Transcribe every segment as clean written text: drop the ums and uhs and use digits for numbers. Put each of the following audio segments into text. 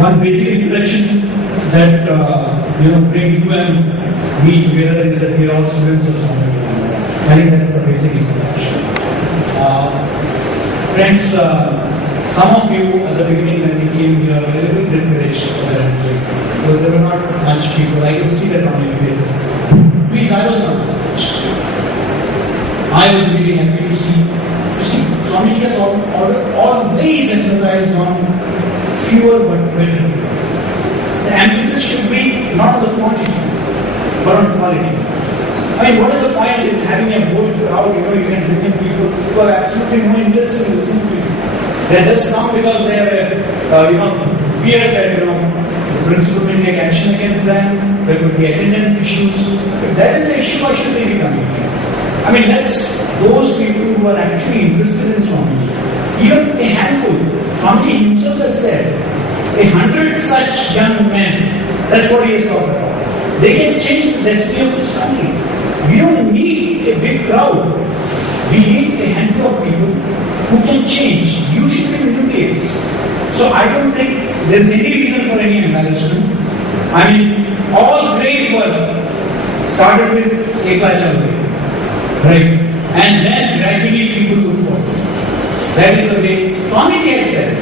one basic introduction that bring you and me together is that we are all students of Swami Vivekananda. I think that's the basic introduction. Friends, some of you at the beginning when we came here were a little discouraged because there were not much people. I could see that on your faces. Please, I was not discouraged. I was really happy to see. Swami has always emphasized on fewer but better. The emphasis should be not on the quantity, but on quality. I mean, what is the point in having a whole crowd? You can bring in people who have absolutely no interest in listening to you. They just come because they have fear that the principal will take action against them. There could be attendance issues. If that is the issue, why should they be coming here? I mean, that's those people who are actually interested in Swami. Even a handful. Swami himself has said, 100 such young men, that's what he has talked about. They can change the destiny of this family. We don't need a big crowd. We need a handful of people who can change. You should be the nucleus. So I don't think there is any reason for any embarrassment. I mean, all great work started with Ekla right? And then gradually people look forward. That is the way Swamiji had said.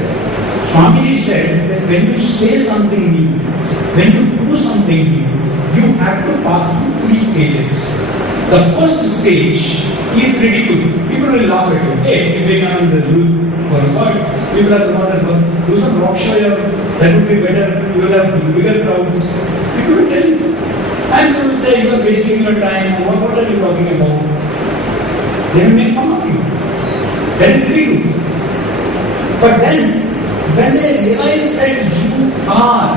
Swamiji said that when you say something new, when you do something new, you have to pass through 3 stages. The first stage is ridicule. People will laugh at you. Hey, Vivekananda, do for what? People are going to do some rock show here. That would be better. You will have bigger crowds. People will tell you. And they will say, you are wasting your time. What are you talking about? They will make fun of you. That is ridicule. But then, when they realize that you are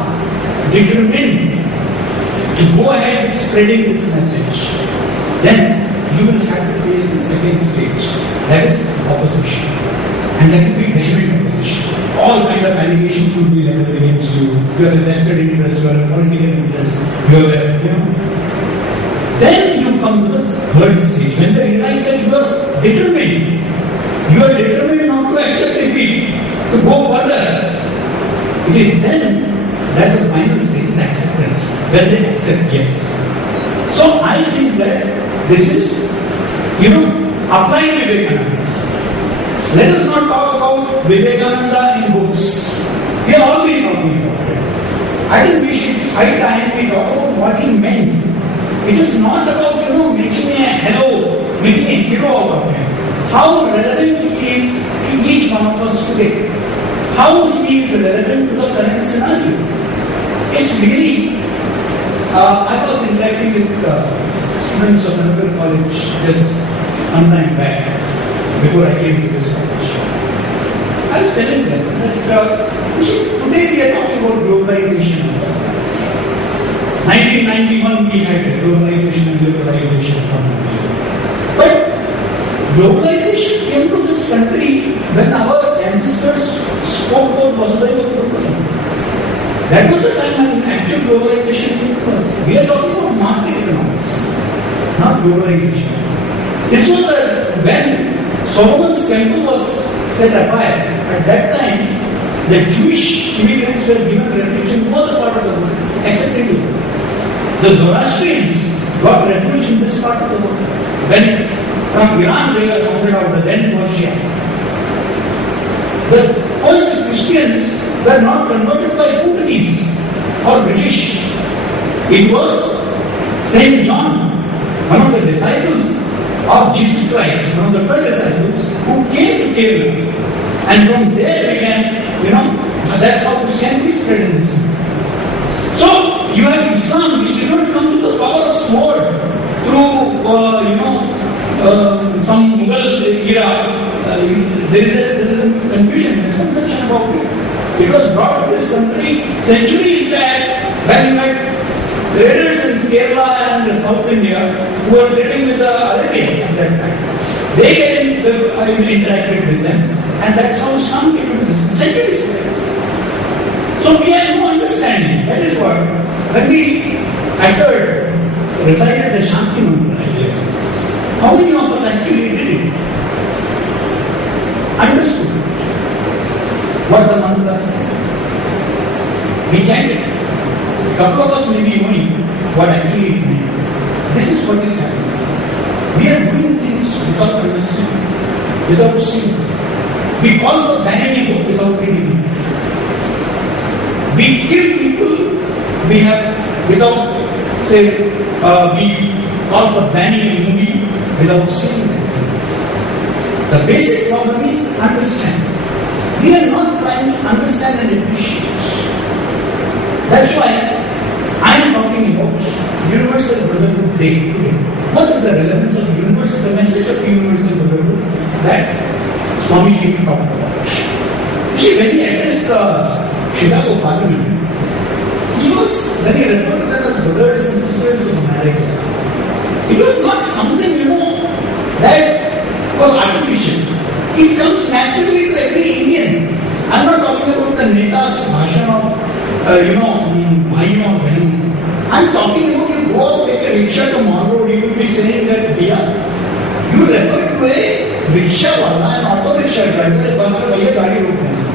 determined to go ahead with spreading this message, then you will have to face the second stage. That is opposition. And that will be vehement opposition. All kind of allegations will be leveled against you. You are a vested interest, you are a political interest, you are Then you come to the third stage. When they realize that you are determined not to accept defeat, to go further. It is then that the final stage is acceptance, when they accept yes. So I think that this is, applying Vivekananda. Let us not talk about Vivekananda in books. We have all been talking about it. I think it's high time we talk about what he meant. It is not about, making a hero out of him. How relevant he is to each one of us today. How he is relevant to the current scenario. It's really, I was interacting with students of another college just some time back, before I came to this college. I was telling them that, today we are talking about globalization. 1991 we had globalization and liberalization. But globalization came to this country when our ancestors spoke about Vasudhaiva Kutumbakam. That was the time when actual globalization came to us. We are talking about market economics, not globalization. This was when Solomon's temple was set afire. At that time, the Jewish immigrants were given refuge in no other part of the world, except India. The Zoroastrians got refuge in this part of the world. When from Iran they were founded out, the then Persia. The first Christians were not converted by Portuguese or British. It was Saint John, one of the disciples of Jesus Christ, one of the 12 disciples, who came to Kerala. And from there began, that's how Christianity spread in this country. So, you have Islam, which did not come to the power of sword through, some Mughal era. There is a confusion, misconception about it. It was brought to this country centuries back when you had raiders in Kerala and South India who were trading with the Arabian at that time. They interacted with them, and that's how Islam came into this centuries back. So we have no understanding. That is what. When we recited the Shanti Mantra, how many of us actually did it? Understood what the mantra said. We chanted. A couple of us may be knowing what actually it meant. This is what is happening. We are doing things without understanding, without seeing. We call for banning without reading. We kill people. We have without we call for banning a movie without seeing it. The basic problem is understanding. We are not trying to understand and appreciate. That's why I am talking about Universal Brotherhood Day today. What is the relevance of universal, the message of Universal Brotherhood that Swamiji talked about? See, when he addressed the Chicago Parliament, when he referred to them as brothers and sisters of America, it was not something, that was artificial. It comes naturally to every Indian. I'm not talking about the Neta's bhashan of, bhai or behan. I'm talking about you go out, take a rickshaw tomorrow, you will be saying that, you refer to a rickshaw wala, an auto rickshaw driver, bus mein bhaiya gaadi rok rahe hain.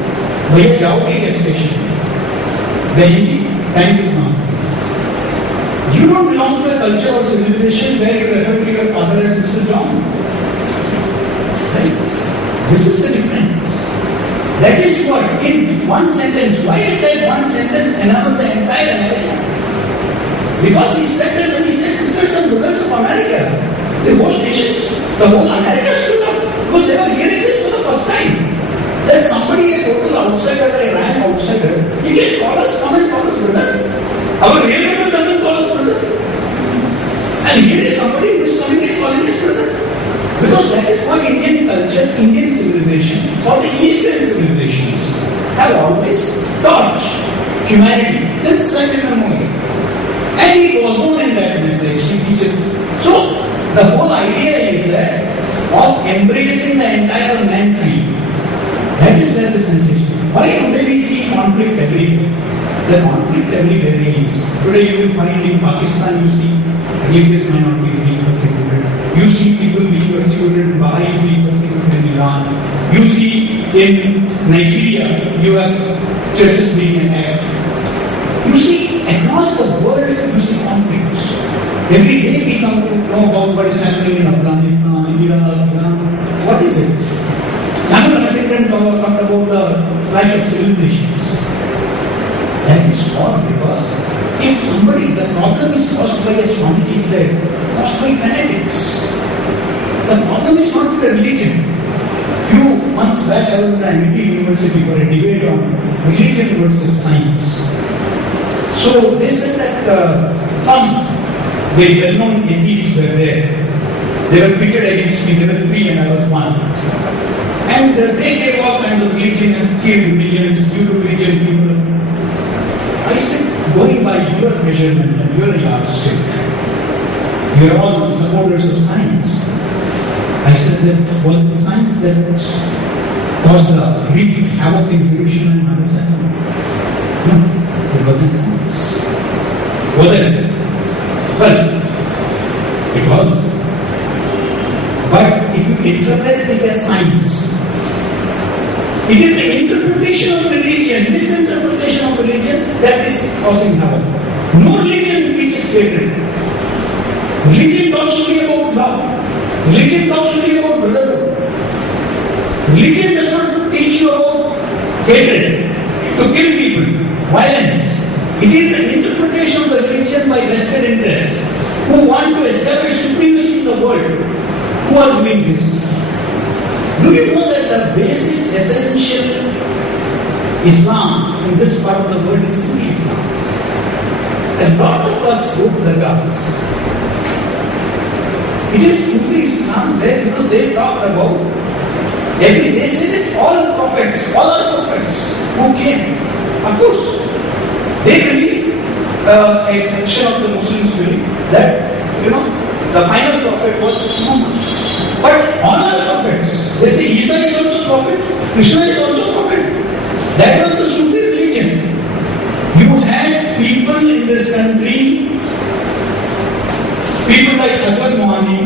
Bhaiya jaoge kya station? Behan ji, time to come. You don't belong to a culture or civilization where you refer to your father as Mr. John. Right? This is the difference. That is what, in one sentence, why in that one sentence another the entire America? Because he said that when he said sisters and brothers of America, the whole nation, the whole America stood up because they were hearing this for the first time. That somebody, a total outsider, a rank outsider, he can call us, come and call us brother. Our real brother doesn't call us brother. And here is somebody who is coming and calling us brother. Because that is what Indian culture, Indian civilization, or the Eastern civilizations have always taught humanity since time immemorial. And he was known in that message, he teaches. So, the whole idea is that of embracing the entire mankind. That is where this message is. Why today we see conflict everywhere? The conflict everywhere is. Today you will find in Pakistan, you see religious minorities being persecuted. You see people being persecuted, Baha'is being persecuted in Iran. You see in Nigeria, you have churches being attacked. You see across the world, you see conflicts. Every day we come to know about what is happening in Afghanistan, Iran. What is it? Samuel Huntington talked about the clash of civilizations. That is all because if somebody, the problem is caused by, as Swamiji said, caused by fanatics. The problem is not with the religion. Few months back I was in the MIT University for a debate on religion versus science. So they said that some very well-known atheists were there. They were pitted against me. They were 3 and I was 1. And they gave all kinds of religion and skewed religions, pseudo-religion people. I said, going by your measurement and your yardstick, you are all supporters of science. I said that was the science that caused the great havoc in Hiroshima and Nagasaki? No, it wasn't science. Was it? Well, it was. But if you interpret it as science, it is the interpretation of religion, misinterpretation of religion that is causing havoc. No religion teaches hatred. Religion talks only about love. Religion talks only about brotherhood. Religion does not teach you about hatred, to kill people, violence. It is the interpretation of the religion by vested interests who want to establish supremacy in the world who are doing this. Do you know that the basic, essential Islam in this part of the world is Sufi Islam? A lot of us go to the Ghats. It is Sufi Islam where they talk about they say that all our prophets who came, of course, they believe, a section of the Muslims believe that, the final prophet was Muhammad. But all our prophets, they say Isa is also prophet, Krishna is also prophet. That was the Sufi religion. You had people in this country, people like Hazrat Mohani,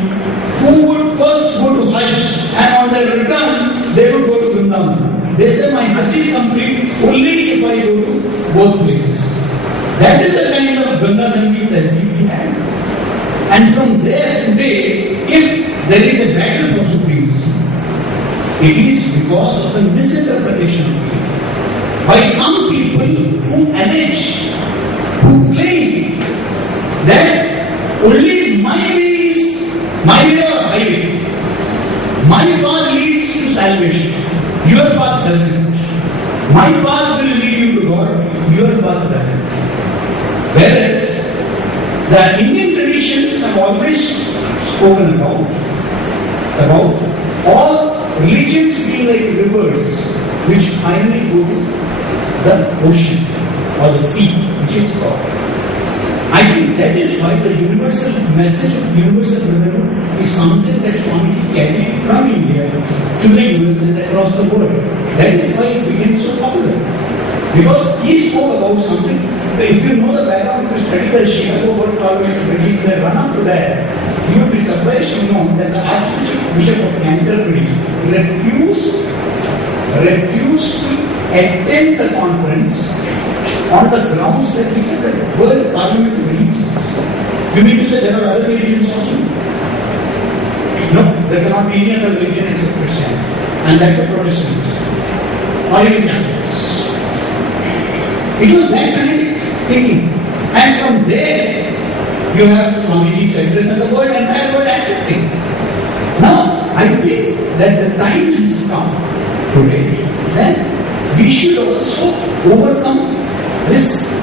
who would first go to Hajj and on their return, they would go to Vrindavan. They say my Hajj is complete only if I go to both places. That is the kind of Ganga Jambi Tehzeeb we had. And from there today, if there is a battle for supremacy, it is because of the misinterpretation of belief by some people who allege, who claim that only my way is my way or highway. My path leads to salvation. Your path doesn't. My path will lead you to God. Your path doesn't. Whereas the Indian traditions have always spoken about all religions being like rivers which finally go to the ocean or the sea, which is God. I think that is why the universal message of universal brotherhood is something that Swamiji carried from India to the US and across the world. That is why it became so popular. Because he spoke about something. If you know the background, if you study the Chicago World Parliament, when they run up to that, you will be surprised to know that the Archbishop of Canterbury refused to attend the conference on the grounds that he said that world parliament religions. You mean to say there are other religions also? No, there cannot be any other religion except Christianity. And that the Protestants or even Catholics. It was that fanatic thinking. And from there, you have Swamiji's address and the entire world accepting. Now, I think that the time has come today that we should also overcome the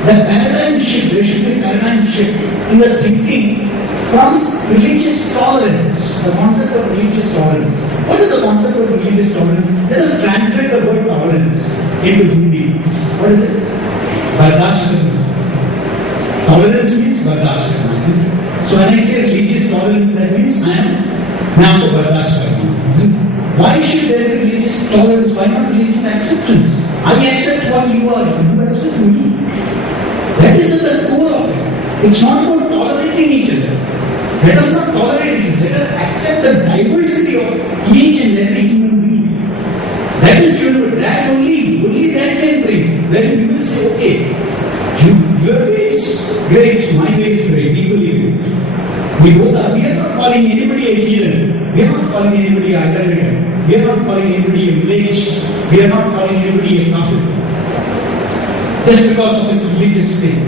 paradigm shift. There should be a paradigm shift in the thinking from religious tolerance, the concept of religious tolerance. What is the concept of religious tolerance? Let us translate the word tolerance into Hindi. What is it? Bardasht karna. Tolerance means bardasht karna. So when I say religious tolerance, that means I am now bardasht karna. Why should there be religious tolerance? Why not religious acceptance? I accept what you are, you accept me. That is at the core of it. It's not about tolerating each other. Let us not tolerate each other. Let us accept the diversity of each and every human being. That is universal. That only that can bring. When you will say, okay, your way is great, my way is great, equally great. We are not calling anybody a heathen. We are not calling anybody a idolater. We are not calling anybody a village. We are not calling anybody a kafir. Just because of this religious thing.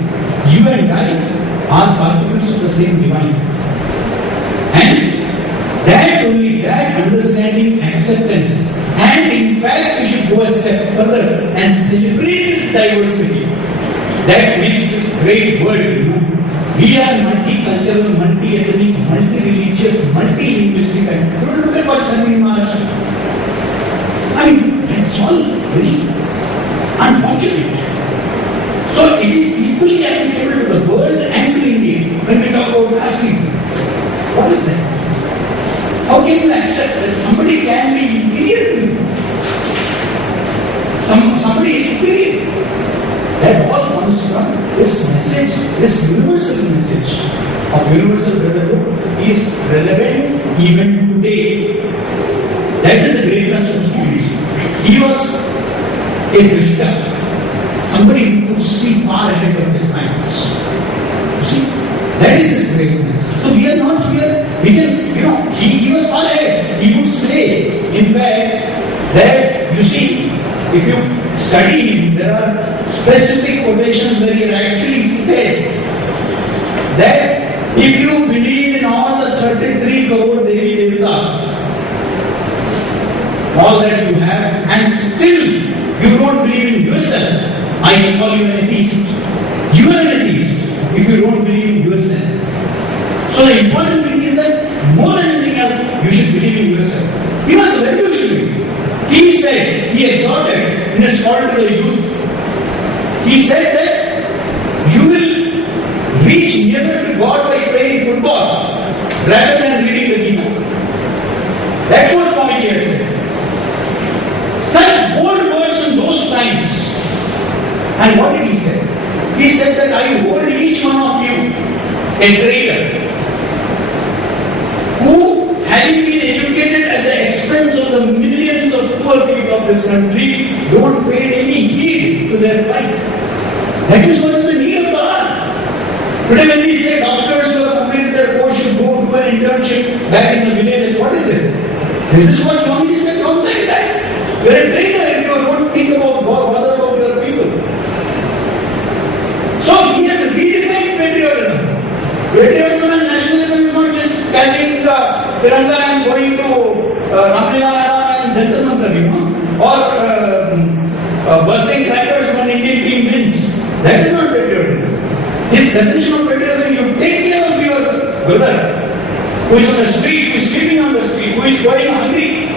You and I are particles of the same divine. And that understanding, acceptance, and in fact we should go a step further and celebrate this diversity that makes this great world. We are multicultural, multi-ethnic, multi-religious, multi-linguistic. And look at what's happening in Maharashtra. I mean, it's all very unfortunate. So it is equally applicable to the world and to India when we talk about casteism. What is that? How can you accept that somebody can be inferior to you? Somebody is superior. That all comes from this message, this universal message of universal brotherhood is relevant even today. That is the greatness of Swamiji. He was a Drishta, somebody who could see far ahead of his times. You see, that is his greatness. So we are not here, we can, he was far ahead. He would say, in fact, that, you see, if you study him, there are specific quotations where he actually said that if you believe in all the 33 crore Devi Devatas, all that you have, and still you don't believe in yourself, I can call you an atheist. You are an atheist if you don't believe in yourself. So the important thing is that more than anything else, you should believe in yourself. He was a revolutionary. He said, he exhorted in his call to the youth, he said that you will reach nearer to God by playing football rather than reading the Gita. That's what Swamiji had said. Such bold words in those times. And what did he say? He said that I hold each one of you a traitor who, having been educated at the expense of the millions of poor people of this country, don't pay any heed to their plight. That is what is the need of the hour. Today when we say doctors who have completed their course should go to an internship back in the villages, what is it? This is what Swamiji said, don't think that. You are a trainer if you don't think about God, bother about your people. So he has redefined patriotism. Patriotism and nationalism is not just carrying the Tiranga and going to Ramlila and Jantar Mantar, or bursting crackers when Indian team wins. That is not patriotism. His definition of patriotism, you take care of your brother who is on the street, who is sleeping on the street, who is going hungry,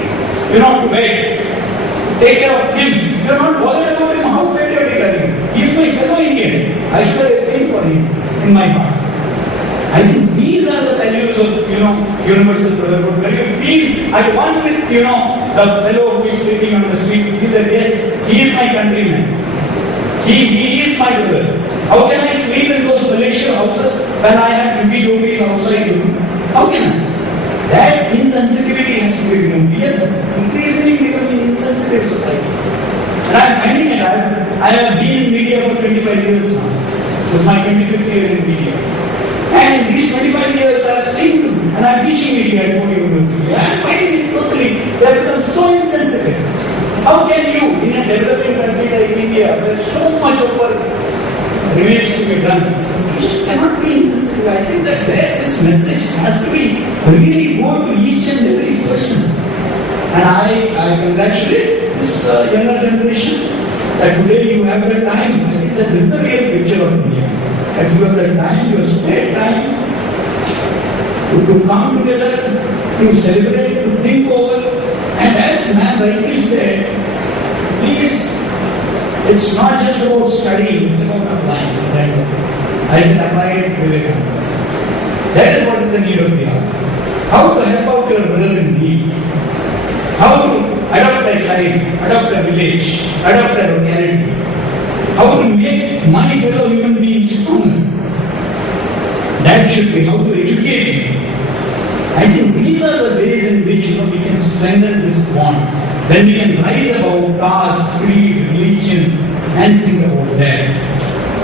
to bed. Take care of him. If you are not bothered about him, how patriotic are you? He is my fellow Indian. I should have paid for him in my heart. I think these are the values of, universal brotherhood, where you feel at one with, the fellow who is sleeping on the street, you feel that yes, he is my countryman. He is my brother. How can I sleep in those Malaysian houses when I have juggy-jogis outside? How can I? That insensitivity has to be removed. We are increasingly becoming insensitive society. And I am finding it. I have been in media for 25 years now. This is my 25th year in media. And in these 25 years I have seen, and I am teaching media at Ford University. I am finding it totally, they have become so insensitive. How can you, in a developing country like India, where so much of work remains to be done, you just cannot be insensitive. I think that this message has to be really go to each and every person. And I congratulate this younger generation that today you have the time. I think that this is the real picture of India. That you have the time, you have spare time to come together, to celebrate, to think over. And as ma'am rightly said, please, it's not just about studying, it's about applying. Right? I said apply it to Vivekananda. That is what is the need of the hour. How to help out your brother in need. How to adopt a child, adopt a village, adopt a locality. How to make my fellow human beings stronger. That should be how to educate him. I think these are the ways in which we can strengthen this bond. When we can rise above caste, creed, religion, and think about that.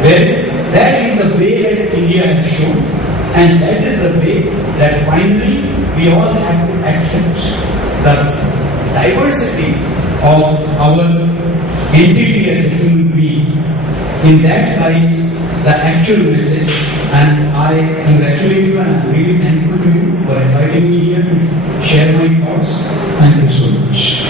Well, that is the way that India has shown, and that is the way that finally we all have to accept the diversity of our entity as a human being. In that lies the actual message, and I congratulate you and I am really thankful to you for inviting me here to share my thoughts. Thank you so much.